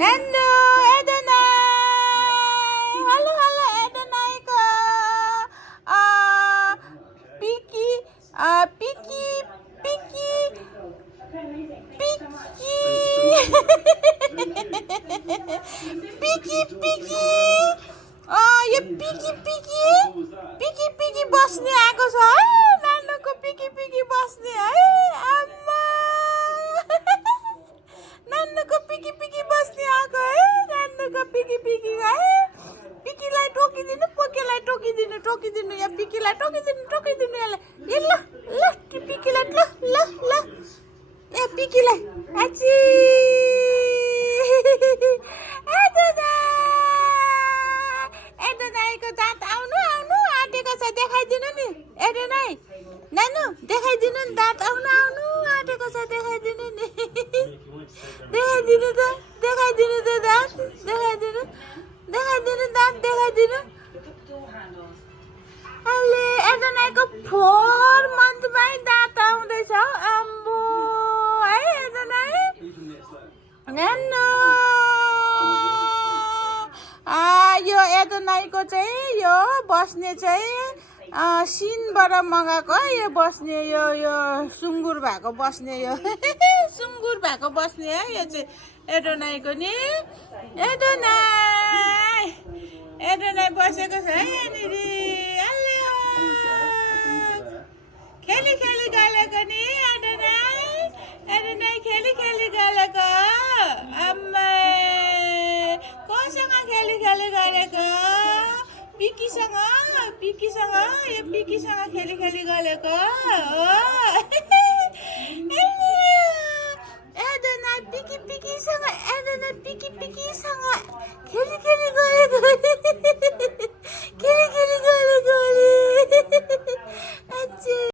Nando, Adonai. Halo, halo, Adonai ko. Piki, Piki, Piki, Piki. Piki, Piki. यो पिकी पिकी पिकी पिकी बस्ने आएको छ है नानुको पिकी पिकी बस्ने है आम्मा नानुको पिकी पिकी बस्ने आएको है नानुको पिकी पिकी है पिकीलाई टोकिदिनु पोकेलाई टोकिदिनु या पिकीलाई टोकिदिनु यसलाई ल ल पिकीलाई ल ल ल ए पिकीलाई आची एडोनाईको दाँत आउनु आँटेको छ देखाइदिनु नि एडोनाई नानु देखाइदिनु नि दाँत आउनु आँटेको छ देखाइदिनु नि देखाइदिनु त दाँत देखाइदिनु दाँत देखाइदिनु अहिले एडोनाईको 4 मन्थमै दाँत आउँदैछ अम्बो है एडोनाई नानु यो एडोनाईको चाहिँ यो बस्ने चाहिँ सिनबाट मगाएको यो बस्ने यो सुँगुर भएको बस्ने यो सुँगुर भएको बस्ने है यो चाहिँ एडोनाईको नि एडोनाई बसेको छ है यहाँनिर खेली खेली गलेको नि एडोनाई खेली खेली गलेको आम्मा कोसँग खेली खेली गरेको पिकीसँग यो पिकीसँग खेली खेली गरेको एडोनाई पिकीसँग खेली खेली गरेको